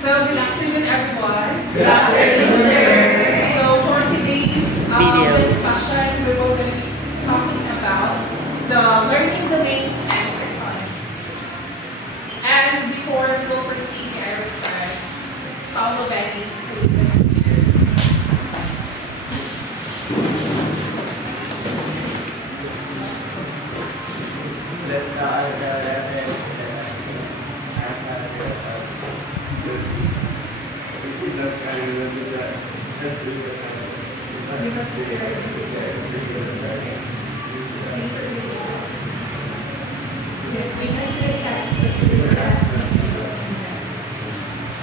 So, good afternoon, everyone. Good afternoon, sir. So, for today's Video discussion, we're going to be talking about the learning domains and taxonomies. And before we will proceed, I request Paolo Benny to lead the computer.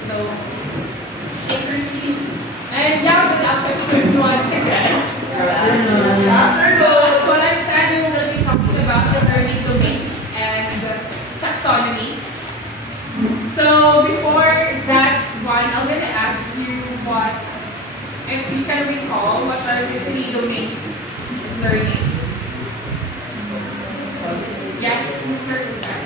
So, take your seat. And now, good afternoon once again. So, as what I said, we will be talking about the learning domains and the taxonomies. So, before that one, I'm going to ask you what, if you can recall, what are the three domains in learning? Yes, Mr. Uday.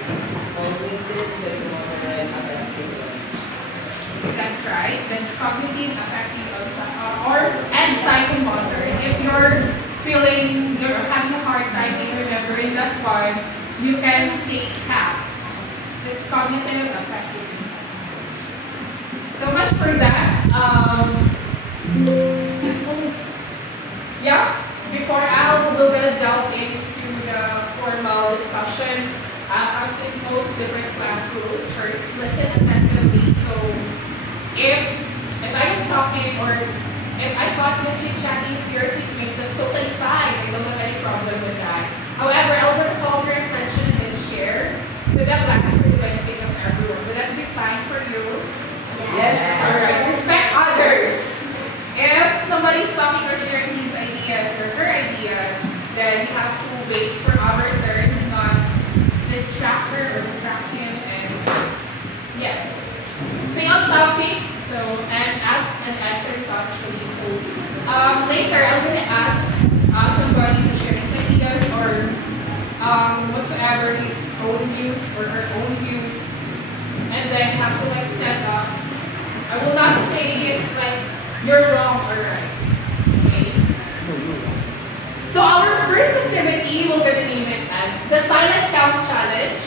That's right. That's cognitive, affective, and psychomotor. If you're having a hard time in remembering that one, you can say CAP. That's cognitive, affective, and psychomotor. So much for that. Yeah. Before we're gonna delve into the formal discussion, I have to impose different class rules. First, listen attentively. So, if I am talking or if I caught you chit-chatting with your seatmate, that's totally fine. I don't have any problem with that. However, I will call your attention and share to the class for the benefit of everyone. Would that be fine for you? Yes. Alright. Respect others. If somebody's talking or sharing his ideas or her ideas, then you have to wait for our turn, not distract her or distract him. And yes, stay on topic. So and ask and answer thoughtfully. So later I'm going to ask somebody to share his ideas or whatsoever his own views or her own views, and then have to like stand up. I will not say it like you're wrong or right. Okay? So our first activity, we're going to name it as the Silent Count Challenge.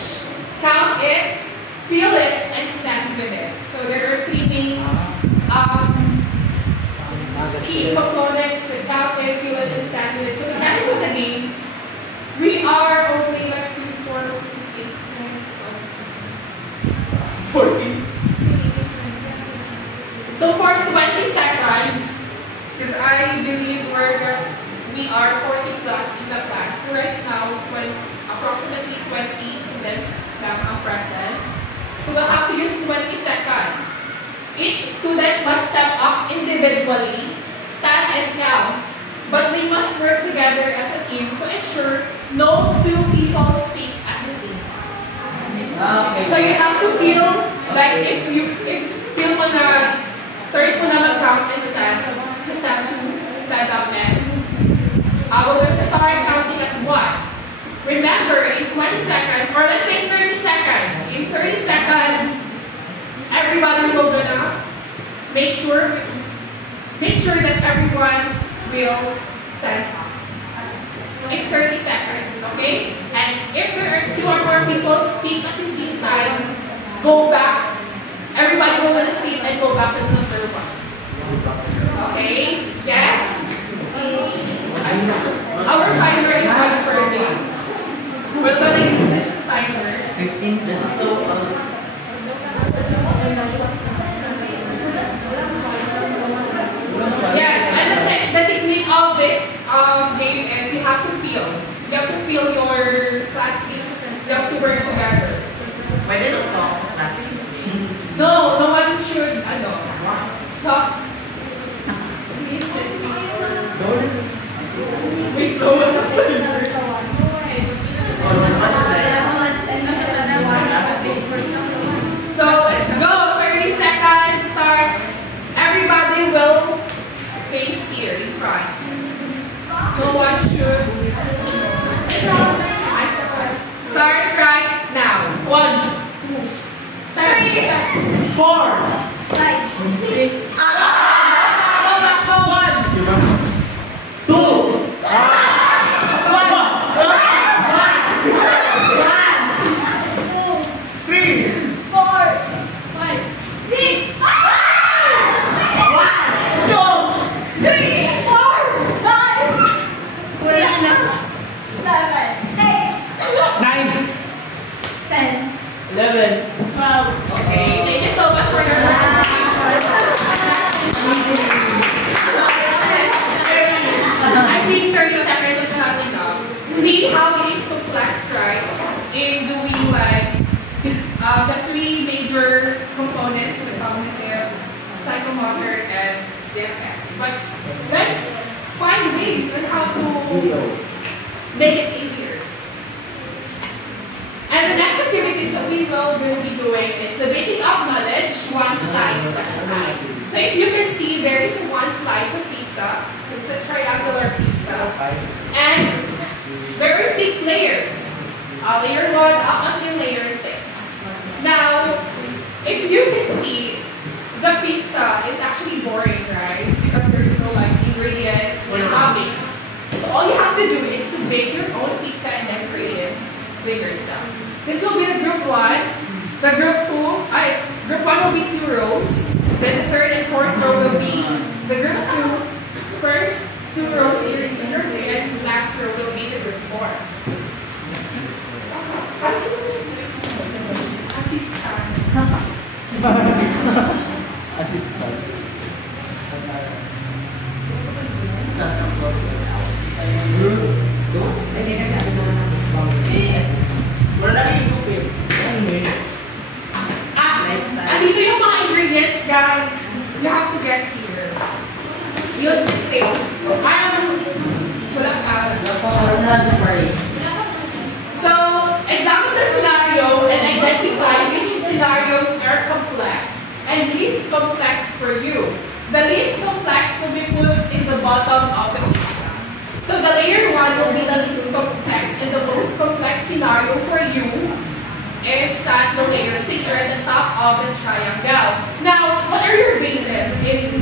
Count it, feel it, and stand with it. So there are three main key components: the count it, feel it, and stand with it. So the mechanics of the game, we are only like 2, 4, 6, 8, 10, 12, 14. So for 20 seconds, because I believe we are 40 plus in the class. So right now, approximately 20 students are present. So we'll have to use 20 seconds. Each student must step up individually, stand and count, but they must work together as a team to ensure no two people speak at the same time. So you have to feel like if feel mo na third mo na mag-count and stand up and we're going to start counting at 1. Remember, in 20 seconds, or let's say 30 seconds, in 30 seconds, everybody will gonna make sure that everyone will stand up. In 30 seconds, okay? And if there are 2 or more people speak at the same time, go back. Everybody will gonna sit and go back to number 1. Okay? Yes? Our timer is 1 per day. We're gonna use this timer. 15 minutes. So, yes, and the technique of this game is you have to feel. You have to feel your classmates and you have to work together. why they don't talk sa class? No, no one should talk. Wait, go on the timer. So let's go. 30 seconds starts. Everybody will face here in front. No one should. Starts right now. 1, 2, 3, 4, 5, effective. But let's find ways on how to make it easier. And the next activities that we will be doing is the baking up knowledge, one slice at a time. So if you can see, there is one slice of pizza. It's a triangular pizza. And there are 6 layers. Layer 1 up until layer 6. Now, if you can see, the pizza is actually boring, right? Because there's no like ingredients and toppings. So all you have to do is to bake your own pizza and then create it with yourselves. This will be the group 1. The group 2, group 1 will be 2 rows. Then the 3rd and 4th row will be the group 2. First 2 row series in group 3 and last row will be the group 4. Assistant. Assistant. Andito yung mga ingredients, guys. You have to get here. Use this tape. So, examine the scenario and identify which scenarios are complex and least complex for you. The least complex will be put in the bottom of the pizza. So the layer 1 will be the least complex, and the most complex scenario for you is at the layer 6 or at the top of the triangle. Now, what are your bases in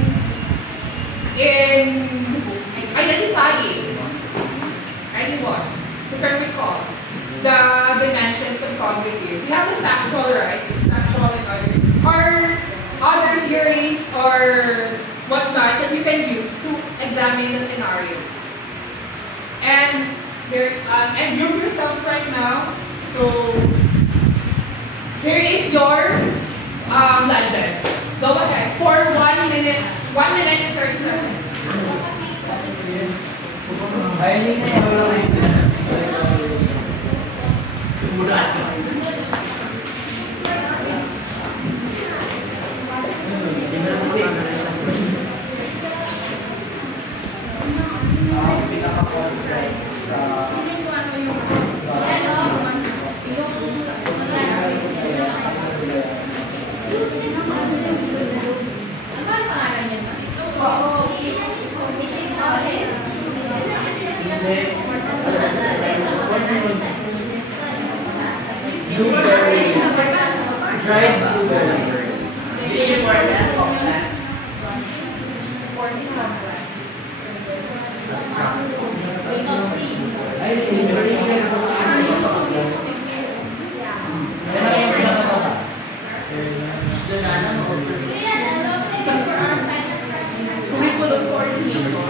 identifying anyone who can recall the dimensions of cognitive? We have the factual, right? It's factual and other theories or whatnot that you can use to examine the scenarios. And group yourselves right now. So here is your legend. Go ahead for 1 minute and 30 seconds. Dried blueberry. Sports complex. Curriculum coordinator.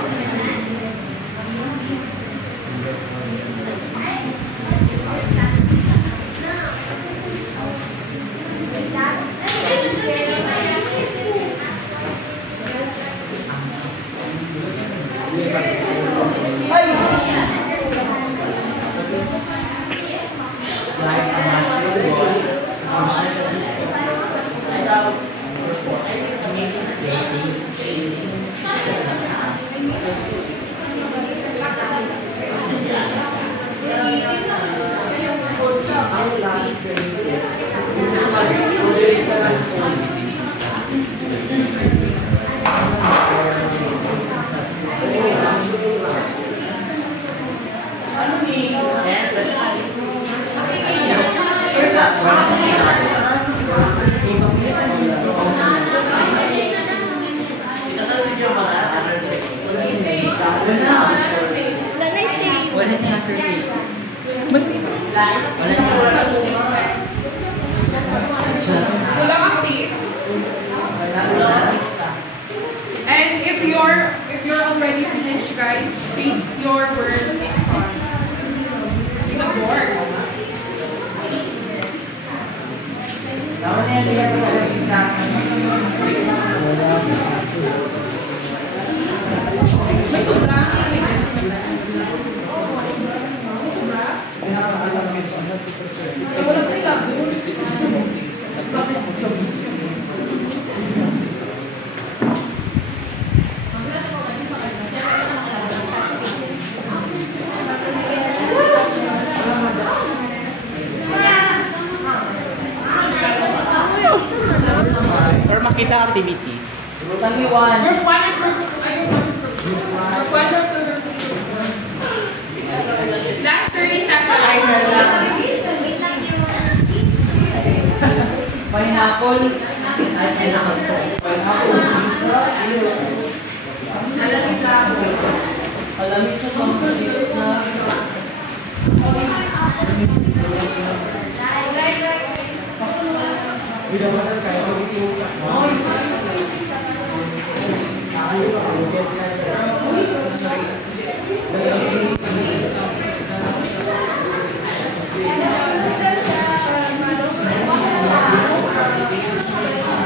Makita activity. Only one. Group 1 and group 2. Ay, group 1 and group 2. Last 30 seconds. Pineapple. Alamit sa mga na.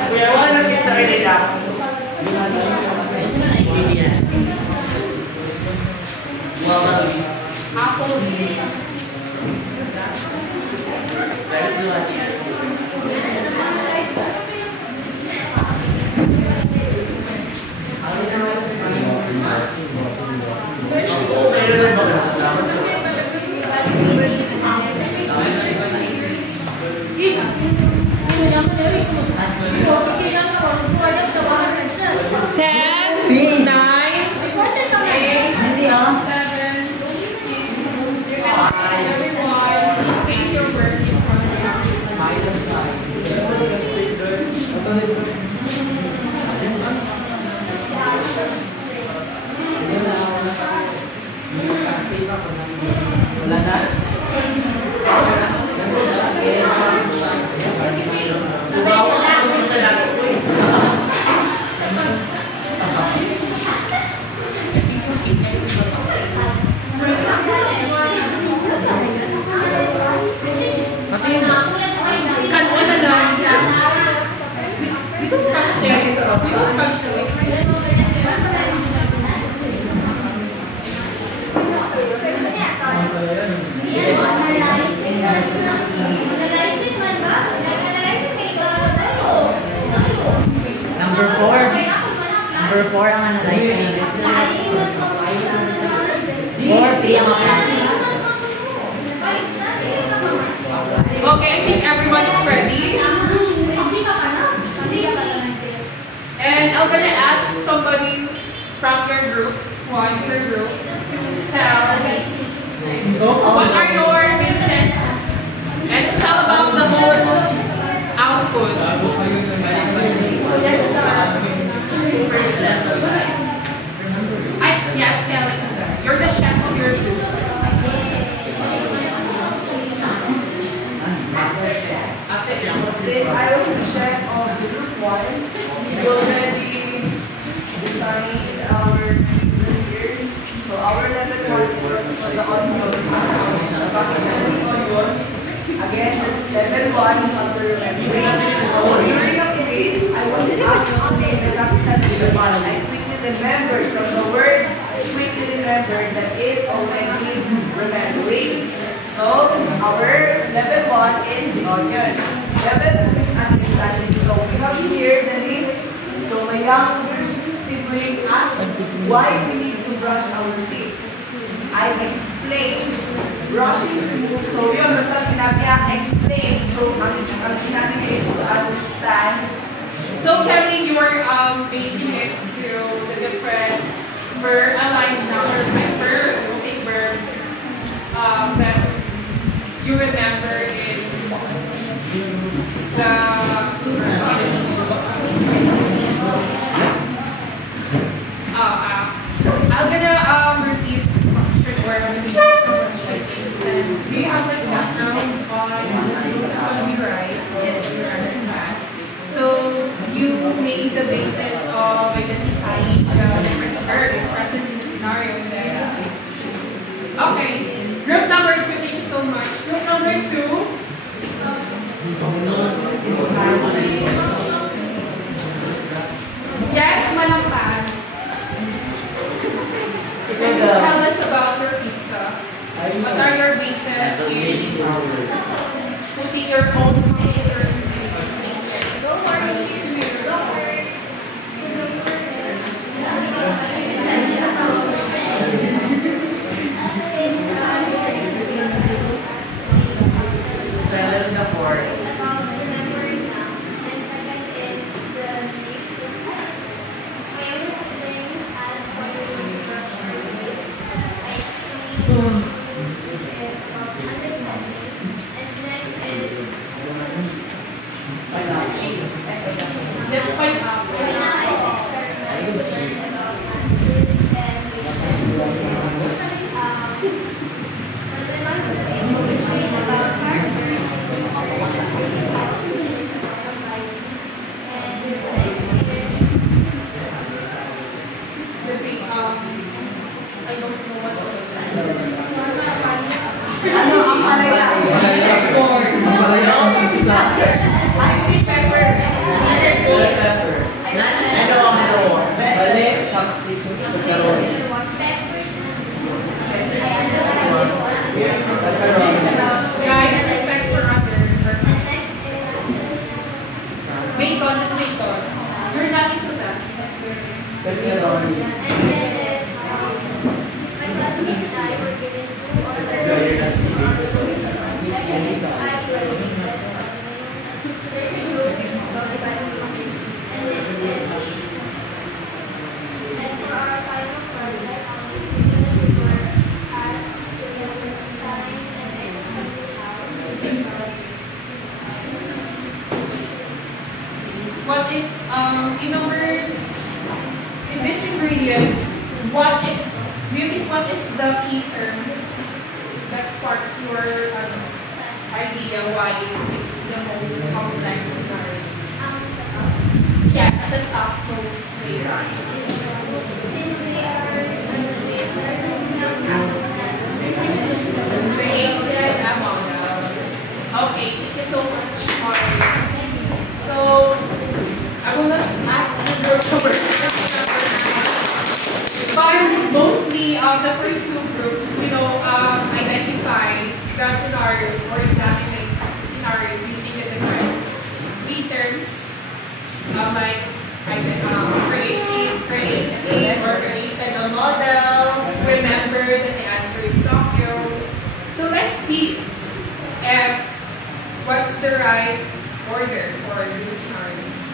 Kuya, wala na kita rin nila. Ten, nine, eight, Hindi ah. 7, 6, 5. Everyone, please face your work in front of you. Wala na? Kanto na lang. Dito scratch there. Dito scratch there. Number 4. Number 4 ang analyzing. 4, P ang Okay, I think everyone is ready. And I'm gonna ask somebody from your group, to tell what are your business and tell about the whole output. Yes, tell. You're the chef of your group. Since I was the chef of the group 1, we already designed our reason here. So our level 1 is for the onion. Again, level 1 under memory. So during the quiz, I was asked to name the capital letter. I quickly remembered from the word that is already remembering. So our level 1 is the onion. Level 2 is understanding. So we have here the leaf. So my younger sibling asked why we need to brush our teeth. I explained brushing teeth. So yun, basta sinabi niya, explain. So ang sinabi niya is to understand. So Kelly, you are basing it to the different verb, aligned number verb, okay, verb that you remember in the I'm gonna repeat the question or I'm gonna repeat the question. Do you have like backgrounds on the right? Yes, you're answering fast. So you made the basis of identifying the different verbs present in the scenario there. Okay. Group number 2, thank you so much. Group number 2. Yes, Malampag. Can you tell us about your pizza? What are your bases in putting your own computer in ingredients? Go for it. Level 4. Open up. I don't know what else. Ano ang malaya? I remember. Ano ang mali, kapsik, pagkaroon. Guys, respect for others. Bacon, that's bacon. You're not into that. Pagkaroon. What is in these ingredients, do you think what is the key term that sparks your idea why it's the most complex scenario? Yes, at the top most layer. Created among us. Okay, thank you so much, Morris. So, I will not ask the group but mostly the first two groups, identify the scenarios or examine scenarios using the different key terms like created a model, remember that the answer is Tokyo. So let's see if what's the right order for these scenarios.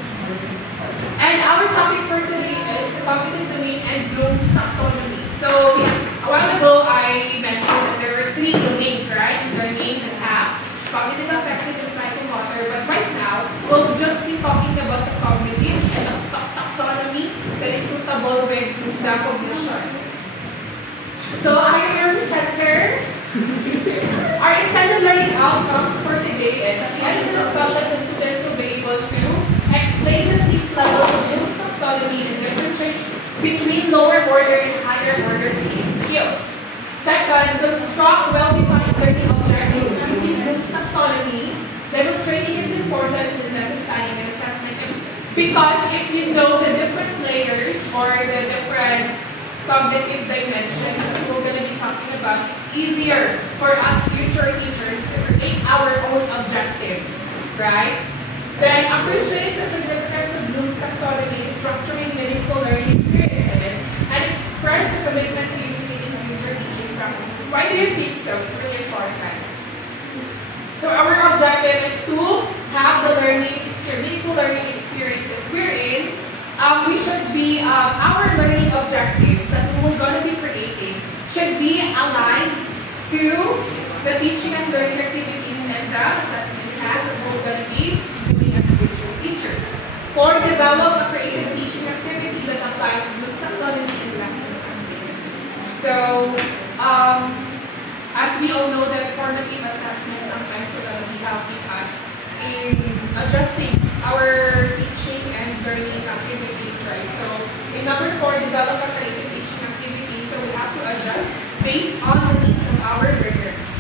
And our topic for today is the cognitive domain and Bloom's taxonomy. So a while ago I mentioned that there were 3 domains, right? Learning and have cognitive, affective, and psychomotor. But right now we'll just be talking about the cognitive and the taxonomy that is suitable with the cognition. So our learn center, our intended learning outcomes for today is at the end of the discussion, the students will be able to explain the 6 levels of Bloom's taxonomy and differentiate between lower order and higher order thinking skills. Second, construct well-defined learning objectives using Bloom's taxonomy, demonstrating its importance in lesson planning and assessment. Because if you know the different layers or the different cognitive dimensions that we're going to be talking about, it's easier for us future teachers to create our own objectives, right? Then appreciate the significance of Bloom's taxonomy in structuring meaningful learning experiences and express a commitment to using it in future teaching practices. Why do you think so? It's really important. So our objective is to have the meaningful learning experiences wherein we should be, our learning objectives that we're going to be creating should be aligned to the teaching and learning activities and the assessment tasks that we're going to be doing as future teachers. 4, develop a creative teaching activity that applies Bloom's taxonomy in lesson planning. So, as we all know that formative assessment sometimes are going to be helping us in adjusting our teaching and learning activities, right? So, in number 4, develop a creative teaching activity. So, we have to adjust based on the needs of our learners.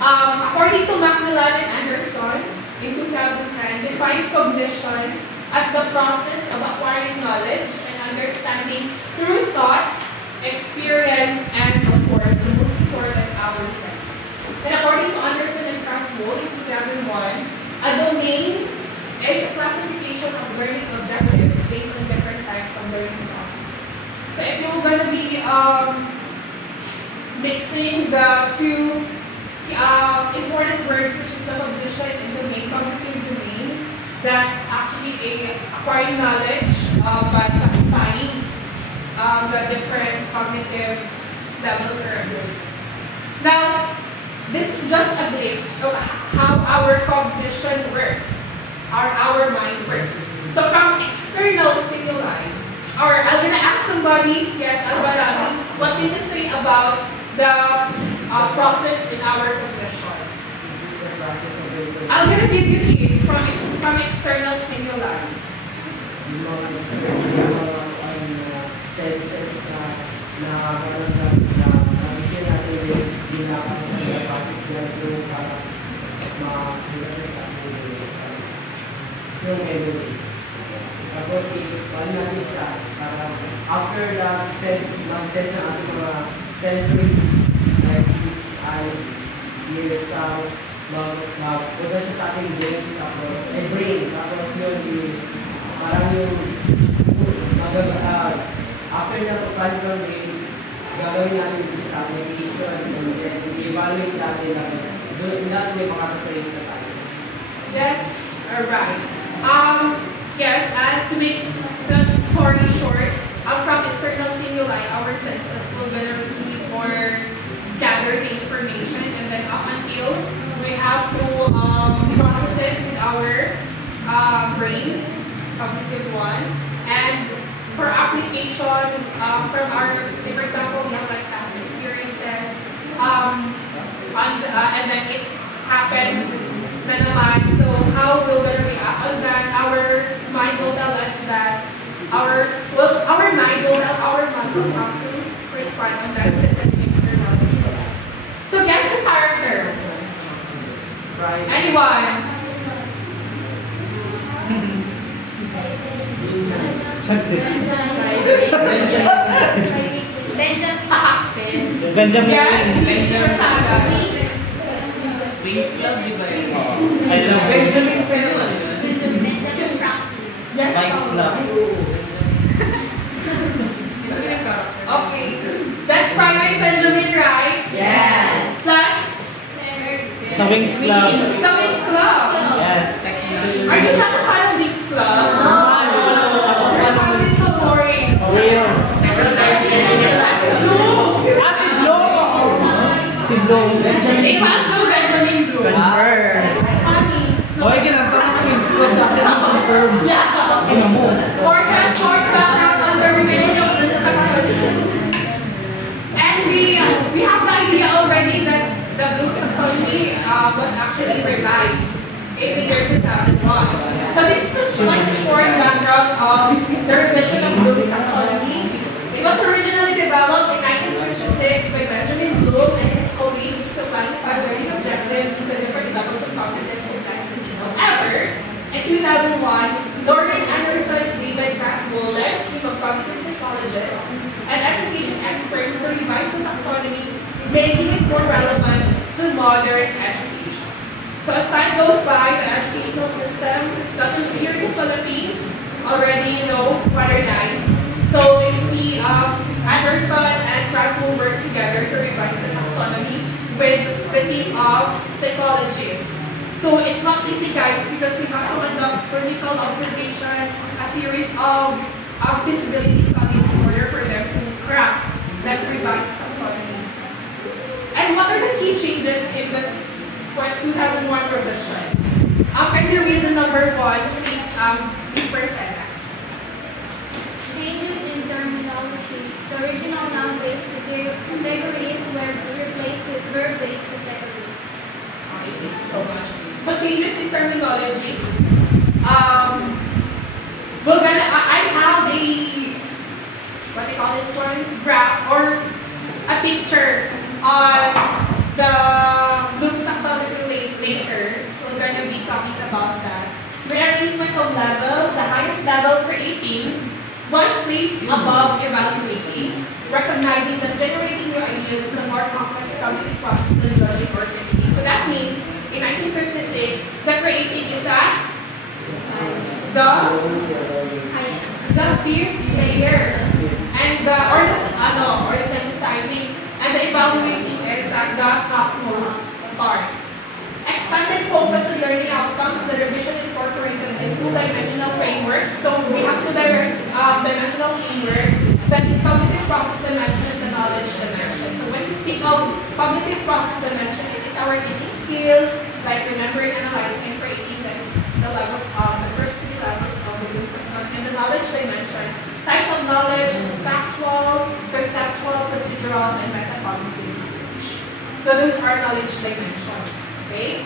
According to Macmillan and Anderson, in 2010, defined cognition as the process of acquiring knowledge and understanding through thought, experience, and of course, the most important, our senses. And according to Anderson and Kraftwohl in 2001, a domain is a classification of learning objectives based on different types of learning processes. So if you're going to be mixing the 2 important words, which is the cognition and domain, cognitive domain, that's actually acquiring knowledge by classifying the different cognitive levels or abilities. Now, this is just a glimpse of how our cognition works, our mind mind works. So from external stimuli, or I'm gonna ask somebody, yes, Alvarado, what can you say about the process in our cognition? I'm gonna give you hint from external stimuli. Senses na nakikita natin yung ginagawa ng practice natin para yung memory. Tapos, i-ano natin siya para after the sense, mag-sense ng ating mga sensories like eyes, ears, tongue, punta siya sa ating brains, tapos yun, parang yung after na pagpasok ng brain, gagawin natin dito sa meditation, i-evaluate natin doon natin may makaka-trace sa tayo. That's right. Yes, and to make the story short, from external stimuli, our senses will gonna receive or gather the information, and then up until we have to process it with our brain, cognitive one, and for application from our, say for example, we have like past experiences, and then it happened na naman. So how will we react on that? Our mind will tell us that our mind will tell our muscles how to respond on that specific external stimuli. So guess the character. Right. Anyone? Benjamin. Yes, Mr. Saga. Wings Club, di ba yun? I love Benjamin Franklin. Yes. Vice Club. Sino ginagawa? Okay. That's Private Benjamin, right? Yes. Plus, Sa Wings Club. sa Wings Club. Yes. Are you not a fan of Wings Club? Which one is so boring? Real. No. Si Bloom. It was no Benjamin Blue. Confirm. Funny. Hoy, ginagawa ng Wings Club natin ang confirm. Yeah. Ina mo. Short background on the revision of this taxonomy. And we have the idea already that the Bloom's taxonomy was actually revised in the year 2001. So this is just like a short background of the revision of Bloom's taxonomy. It was originally developed in 1956 by Benjamin Bloom and his colleagues to classify learning objectives into different levels of cognitive complexity. However, in 2001, Lauren Anderson, David Kraftwell led a team of cognitive psychologists and education experts to revise the taxonomy, making it more relevant to modern education. So as time goes by, the educational system, not just here in the Philippines, already modernized. So we see Anderson and Kraftwell work together to revise the taxonomy with the team of psychologists. So it's not easy, guys, because we have to conduct clinical observation, a series of feasibility studies in order for them to craft that revised taxonomy. And what are the key changes in the 2001 revision? Can you read the number one, please, Ms. Persenas? Changes in terminology. The original noun-based categories were replaced with verb-based categories. Okay, thank you so much. So changes in terminology. I have a, what do you call this one? Graph or a picture on the Bloom's taxonomy later. We're gonna be talking about that. Rearrangement of levels. The highest level, creating, was placed above evaluating, recognizing that generating new ideas is a more complex cognitive process than judging or critiquing. So that means in 1956, the creating is at the fifth layer, and the synthesizing, and the evaluating is at the topmost part. Expanded focus on learning outcomes. The revision incorporated a two-dimensional framework. So we have two-dimensional framework that is cognitive process dimension and the knowledge dimension. So when we speak of cognitive process dimension, it is our thinking skills, like remembering, analyzing, and creating. That is the levels of the first three our knowledge dimension. Okay?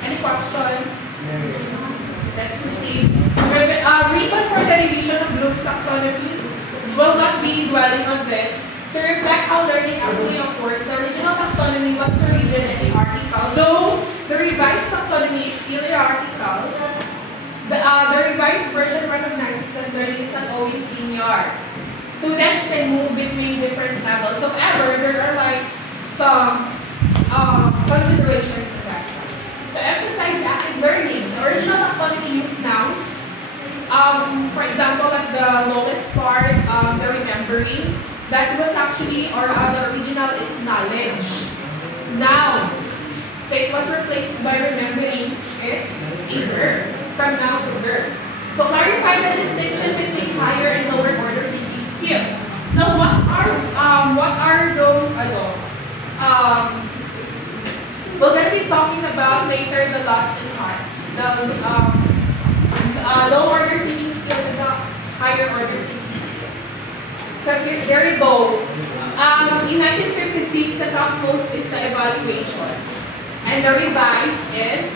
Any question? Let's proceed. Reason for the revision of Bloom's taxonomy will not be dwelling on this. To reflect how learning actually occurs, the original taxonomy was rigid and hierarchical. Though the revised taxonomy is still hierarchical, the revised version recognizes that learning is not always linear. Students can move between different levels. However, there are like some considerations in that. To emphasize active learning, the original taxonomy used nouns. For example, at the lowest part, the remembering, that was actually, or the original is knowledge. Noun. So it was replaced by remembering, it's a verb. From noun to verb. To clarify the distinction between higher and lower order thinking skills. Now, what are those? We're going to be talking about later the lots and hearts. The low order thinking skills and the higher order thinking skills. So here we go. In 1956, the topmost is the evaluation, and the revised is.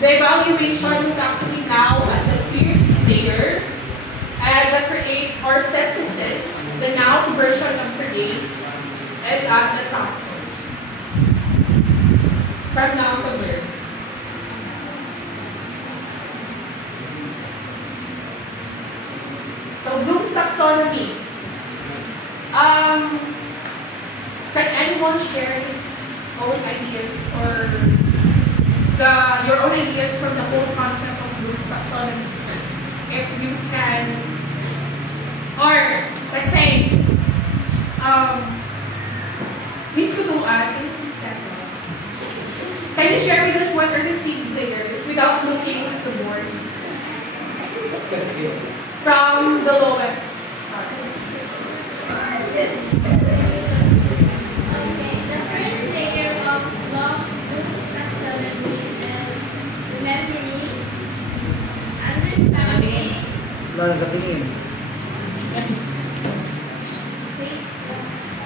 The evaluation is actually now at the fifth layer, and the create or synthesis, the noun version of create, is at the topmost. From noun to verb. So Bloom's taxonomy. Can anyone share his own ideas or your own ideas from the whole concept of Bloom's taxonomy? If you can, or let's say, Miss Kutuan, can you please stand up? Can you share with us what are the 6 layers without looking at the board? From the lowest. The first layer of Bloom's taxonomy is remembering, understanding.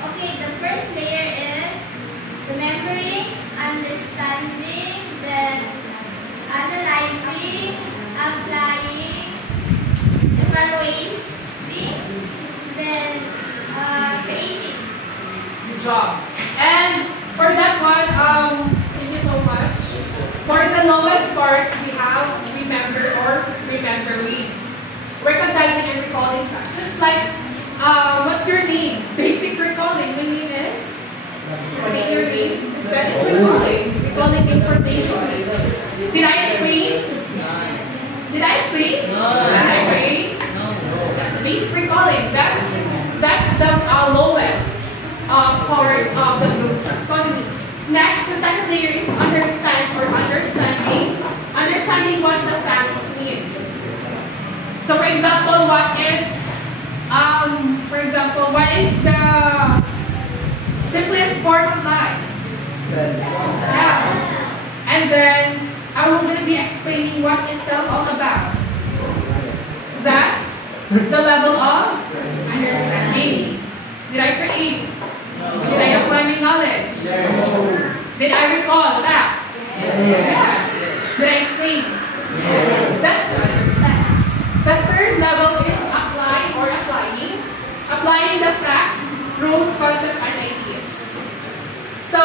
Okay, the first layer is remembering, understanding, then analyzing, applying, evaluating, then creating. Good job. And for that one, thank you so much. For the lowest part, we have remember or remembering. Recognizing and recalling facts. It's like, what's your name? Basic recalling. My name is? Say your name. That is recalling. Recalling information. Did I explain? Did I explain? No. Did I explain? No. That's basic recalling. That's the lowest part of the Bloom's taxonomy. Next, the second layer is understand or understanding. Understanding what the facts mean. So, for example, what is the simplest form of life? Cell. And then I will going to be explaining what is cell all about. That's the level of understanding. Did I create? No. Did I apply my knowledge? No. Did I recall facts? Yes. Did I explain? Yes. That's the understand. The third level is apply or applying. Applying the facts, rules, concepts, and ideas. So,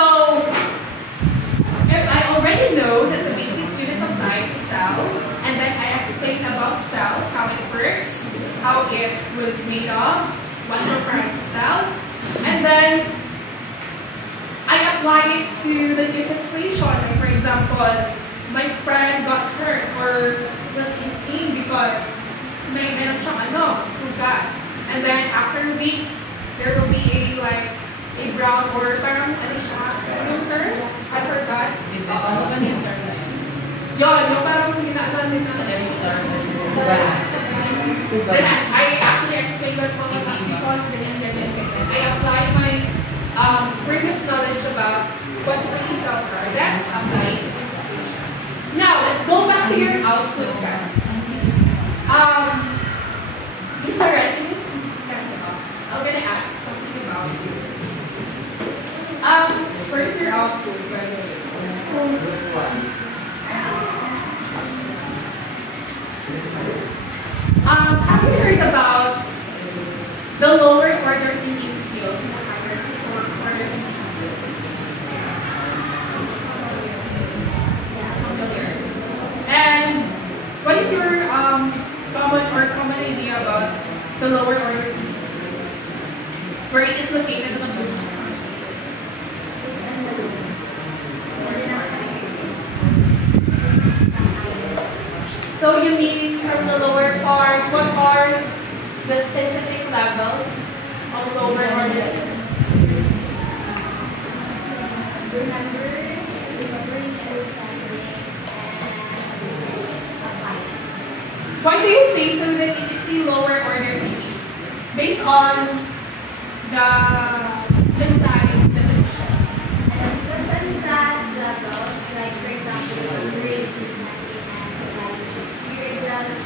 if I already know that the basic unit of life is cell, and then I explain about cells, how it works, how it was made of, what comprises cells, and then I apply it to the new situation. Like, for example, my friend got hurt or was in pain because meron siyang sugat. And then after weeks, there will be a brown or parang yung term? I forgot. Yun, yung parang ginagawa nila. Then I actually explained that mga because I apply my previous knowledge about what brain cells are. That's applying to situations. Now, let's go back to your output, guys. Mr. Red, can you please stand up? I'm gonna ask something about you. First your output, right? the lower order thinking skills and the higher order thinking skills. Familiar. And what is your common idea about the lower order thinking skills? Where it is located in the book? So you mean from the lower part, what are the specific levels of lower order? Why do you say so that it is the lower order thinking skills? Based on the concise definition. Person that levels, like for example, grade is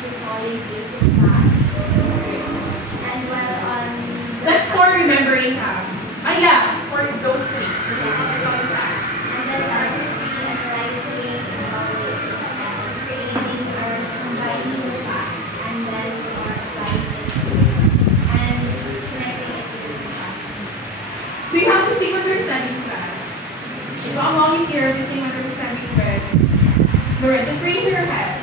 recalling basic facts, and while on That's for remembering half. Yeah, for those three. Recalling facts. and then the other three analyzing about creating or combining the facts, and then or applying it and connecting it to the classes. Do you have the same understanding, class? If I'm only here, the same understanding with Lorraine, just raise your hands.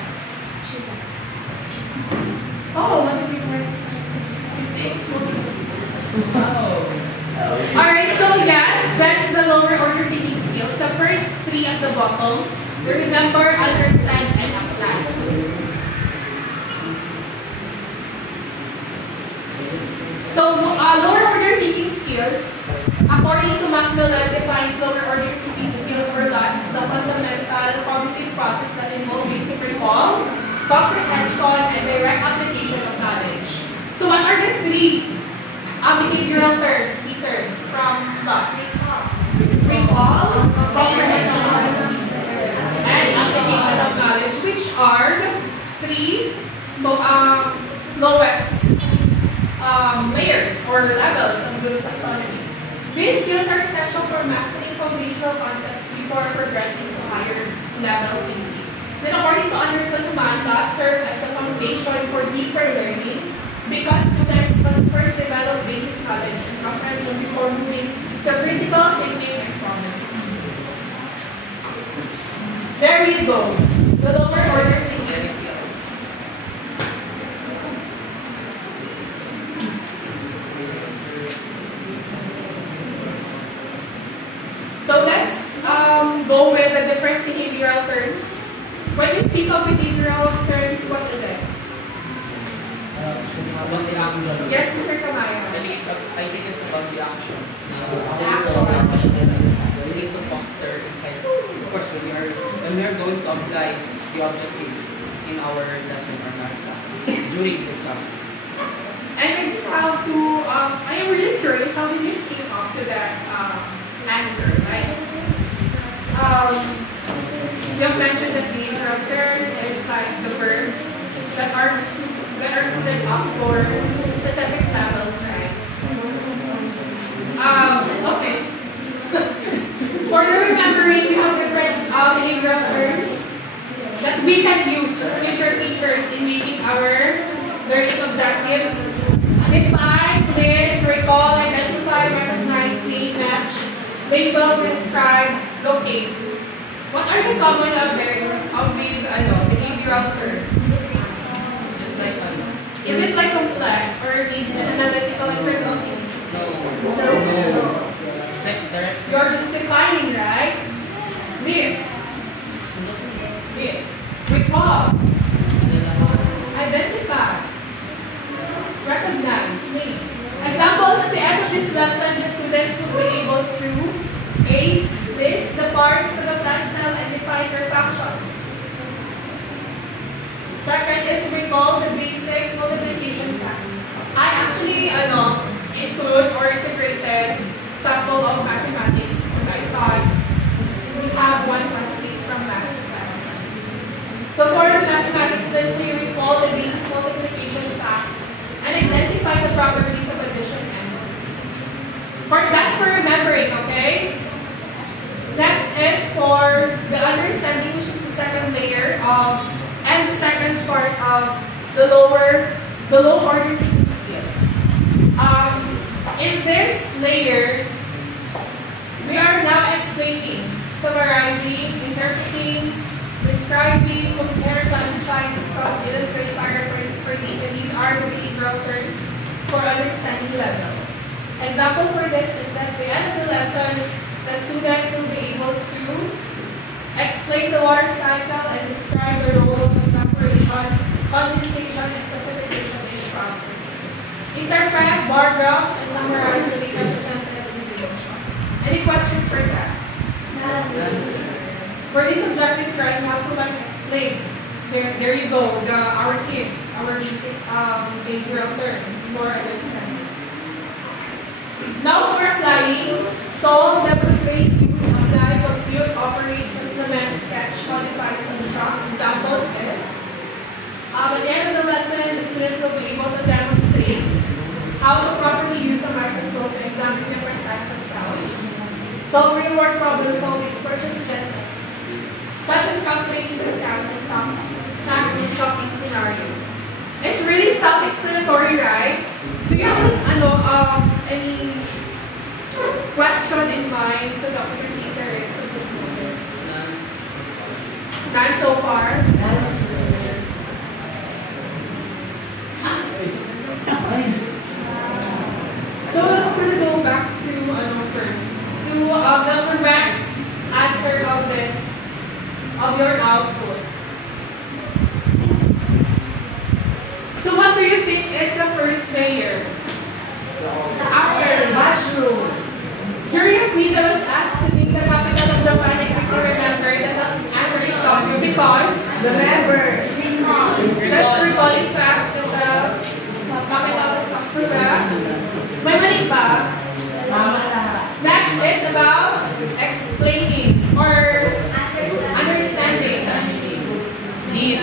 Oh, 1, 2, 3, 4, 5, 6, 6, most of them. Oh. Alright, so yes, that's the lower order thinking skills. The first three at the bottom, remember, understand, and apply. So, lower order thinking skills, according to Macmillan, defines lower order thinking skills or LOTS as the fundamental cognitive process that involves basic recall, comprehension, and direct application of knowledge. So what are the three behavioral terms, key terms from LOTS? Recall, comprehension, and application of knowledge, which are the three lowest layers or levels of Bloom's taxonomy. These skills are essential for mastering foundational concepts before progressing to higher level thinking. Then according to Anderson Human, that serve as the foundation for deeper learning because students must first develop basic knowledge and comprehension before moving to critical thinking and problem solving. There you go. The lower order thinking skills. So let's go with the different behavioral terms. When we speak of behavioral terms, what is it? About the action. Yes, Mr. Kamaya. I think it's about the action. Action. We need to foster inside. Of course, when we are going to apply the objectives in our lesson or in our class during discussion. And I just have to, I am really curious how did you came up to that answer, right? You have mentioned that behavioral terms is like the verbs that are split up for specific levels, right? Okay. For your remembering, we have different behavioral terms that we can use as future teachers in making our learning objectives. Define, list, recall, identify, recognize, name, match, label, describe, locate. What are the common of these behavioral terms? It's just like Is it like complex or needs an analytical and critical thinking? no. It's like direct. You're just defining, right? List, recall, identify, recognize, name. Examples at the end of this lesson, the students will be able to A. List the parts of a plant cell and define their functions. Second is recall the basic multiplication facts. I actually include or integrated sample of mathematics because I thought we have one classmate from math class. So for mathematics, let's say recall the basic multiplication facts and identify the properties of addition and multiplication. That's for remembering, okay? Next is for the understanding, which is the second layer and the second part of the low order thinking skills. In this layer, we are now explaining, summarizing, interpreting, describing, compare, classify, discuss, illustrate, paraphrase, predict, and these are the behavioral terms for understanding level. Example for this is that at the end of the lesson, the students will be able to explain the water cycle and describe the role of evaporation, condensation, and precipitation in the process. Interpret bar graphs and summarize the data presented in the introduction. Any question for that? For these objectives, right, you have to like explain. There you go, our kid, our basic behavioral term for understanding. Now for applying, solve, demonstrate, use, apply, compute, operate, implement, sketch, modify, construct. Examples is, at the end of the lesson, the students will be able to demonstrate how to properly use a microscope to examine different types of cells. Solve real-world problem solving percentages, such as calculating discounts and tax in shopping scenarios. It's really self-explanatory, right? Do you have any question in mind so that we can take the rest of this module? None so far? So let's gonna go back to first to the correct answer of this of your output. So what do you think is the first layer? After mushroom. During a quiz, I was asked to think the capital of Japan and quickly remember that the answer is Tokyo because Remember. just recalling facts that the capital is correct. May mali pa. Next is about explaining or understanding. Leaf.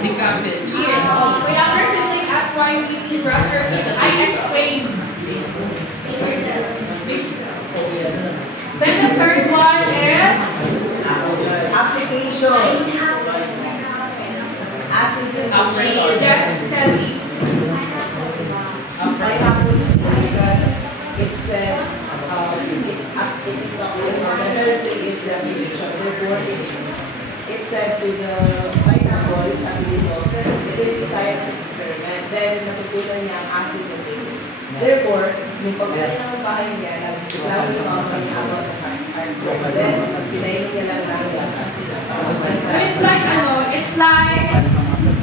The cabbage. When our sibling asks why we eat brush our teeth, I explain. Then the third one is Application. Acids and bases. yes, Kelly. Pineapple is because it's it is not the is the application. Therefore, it said to the pineapple is ability. It is a science experiment. Then natutunan niya ang acids and bases. Therefore, yung pagkain ng bahay niya, lagi mga sa about the pineapple. Then, sa pinayin niya lang ang acid. So it's like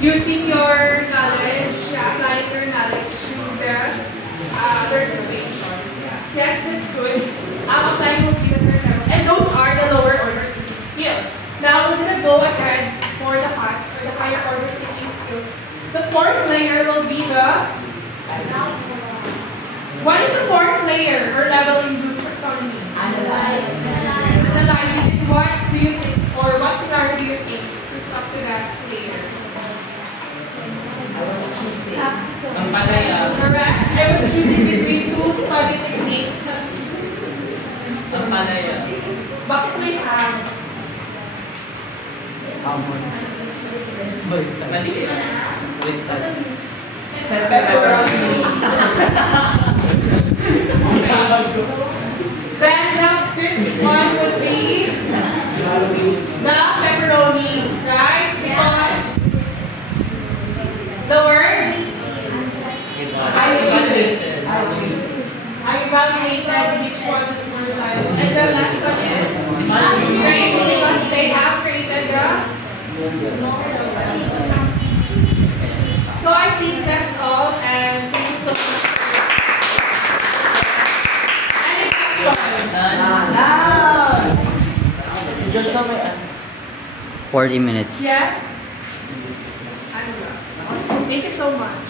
using your knowledge, applying your knowledge to their situation. Yes, that's good. Applying will be the third level. And those are the lower order thinking skills. Now we're gonna go ahead for the HOTS or the higher order thinking skills. The fourth layer will be the what is the fourth layer or level in group taxonomy? Analyzing. What do you think or what scenario do you think suits up to that layer? I was choosing. Ang palaya. Correct. I was choosing between two study techniques. Ang palaya. Bakit may ham? Sa maliit. With that. Pepperoni. Then the fifth one would be the pepperoni, right? Because the word I choose. I evaluated which one is more reliable. And the last one is great because they have created the. So I think that's all, and thank you so much. Any question? Joshua may ask. 40 minutes. Yes? Thank you so much.